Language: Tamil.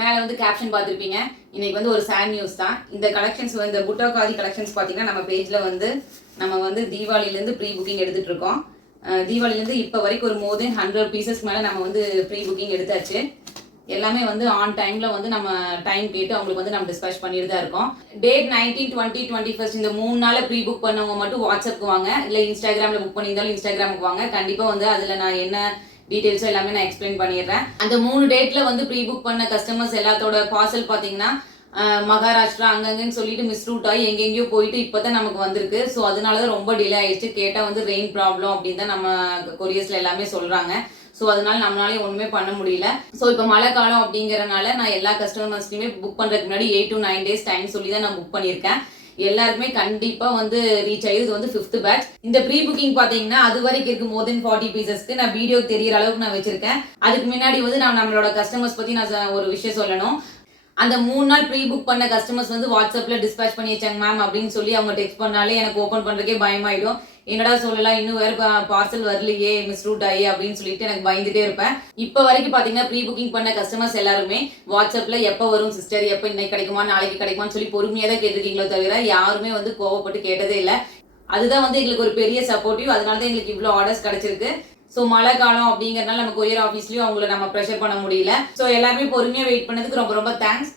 மேலே வந்து கேப்ஷன் பார்த்துருப்பீங்க. இன்னைக்கு வந்து ஒரு சேட் நியூஸ் தான். இந்த கலெக்ஷன்ஸ் வந்து புட்டா காதி கலெக்ஷன்ஸ் பார்த்தீங்கன்னா நம்ம பேஜில் வந்து நம்ம வந்து தீபாவளிலேருந்து ப்ரீ புக்கிங் எடுத்துகிட்டு இருக்கோம். தீபாவளிலேருந்து இப்போ வரைக்கும் ஒரு மோர் தென் 100 பீசஸ் மேலே நம்ம வந்து ப்ரீ புக்கிங் எடுத்தாச்சு. எல்லாமே வந்து ஆன் டைமில் வந்து நம்ம டைம் கேட்டு அவங்களுக்கு வந்து நம்ம டிஸ்பேச் பண்ணிட்டு தான் இருக்கோம். டேட் 19, 20, 21 இந்த 3 நாள் ப்ரீ புக் பண்ணவங்க மட்டும் வாட்ஸ்அப்புக்கு வாங்க, இல்லை இன்ஸ்டாகிராமில் புக் பண்ணியிருந்தாலும் இன்ஸ்டாகிராமுக்கு வாங்க. கண்டிப்பாக வந்து அதில் நான் என்ன டீடைல்ஸ் எல்லாமே நான் எக்ஸ்பிளைன் பண்ணிடுறேன். அந்த 3 டேட்ல வந்து ப்ரீ புக் பண்ண கஸ்டமர்ஸ் எல்லாத்தோட பார்சல் பார்த்தீங்கன்னா மகாராஷ்டிரா அங்கங்கன்னு சொல்லிட்டு மிஸ் ரூட் ஆகி எங்கெங்கேயோ போயிட்டு இப்போதான் நமக்கு வந்திருக்கு. ஸோ அதனாலதான் ரொம்ப டிலே ஆயிடுச்சு. கேட்டால் வந்து ரெயின் ப்ராப்ளம் அப்படின்னு தான் நம்ம கொரியர்ஸ்ல எல்லாமே சொல்றாங்க. ஸோ அதனால நம்மளாலே ஒன்றுமே பண்ண முடியல. ஸோ இப்போ மழை காலம் அப்படிங்கறனால நான் எல்லா கஸ்டமர்ஸ்லையுமே புக் பண்றதுக்கு முன்னாடி 8 to 9 days டைம் சொல்லி தான் நான் புக் பண்ணியிருக்கேன். எல்லாருக்குமே கண்டிப்பா வந்து ரீச் ஆகி இது வந்து 5th பேட்ச். இந்த ப்ரீ புக்கிங் பாத்தீங்கன்னா அது வரைக்கும் இருக்கு மோர் தென் 40 பீசஸ்க்கு நான் வீடியோ தெரியற அளவுக்கு நான் வச்சிருக்கேன். அதுக்கு முன்னாடி வந்து நான் நம்மளோட கஸ்டமர்ஸ் பத்தி நான் ஒரு விஷயம் சொல்லணும். அந்த 3 நாள் ப்ரீ புக் பண்ண கஸ்டமர்ஸ் வந்து வாட்ஸ்அப்ல டிஸ்பேச் பண்ணி வச்சாங்க மேம் அப்படின்னு சொல்லி அவங்க டெக்ஸ்ட் பண்ணாலே எனக்கு ஓப்பன் பண்றதுக்கே பயமாயிடும். என்னடா சொல்லலாம், இன்னும் வேற பார்சல் வரலையே மிஸ் ரூட் ஆகி அப்படின்னு சொல்லிட்டு எனக்கு பயந்துட்டே இருப்பேன். இப்ப வரைக்கும் பாத்தீங்கன்னா ப்ரீ புக்கிங் பண்ண கஸ்டமர்ஸ் எல்லாருமே வாட்ஸ்அப்ல எப்ப வரும் சிஸ்டர், எப்ப இன்னைக்கு கிடைக்குமா நாளைக்கு கிடைக்குமான்னு சொல்லி பொறுமையா தான் கேட்டிருக்கீங்களோ தவிர யாருமே வந்து கோவப்பட்டு கேட்டதே இல்லை. அதுதான் வந்து எங்களுக்கு ஒரு பெரிய சப்போர்ட்டிவ். அதனாலதான் எங்களுக்கு இவ்வளவு ஆர்டர்ஸ் கிடைச்சிருக்கு. ஸோ மழை காலம் அப்படிங்கறதுனால நம்ம கொரியர் ஆஃபீஸ்லயும் அவங்கள நம்ம ப்ரெஷர் பண்ண முடியல. ஸோ எல்லாருமே பொறுமையா வெயிட் பண்ணதுக்கு ரொம்ப ரொம்ப தேங்க்ஸ்.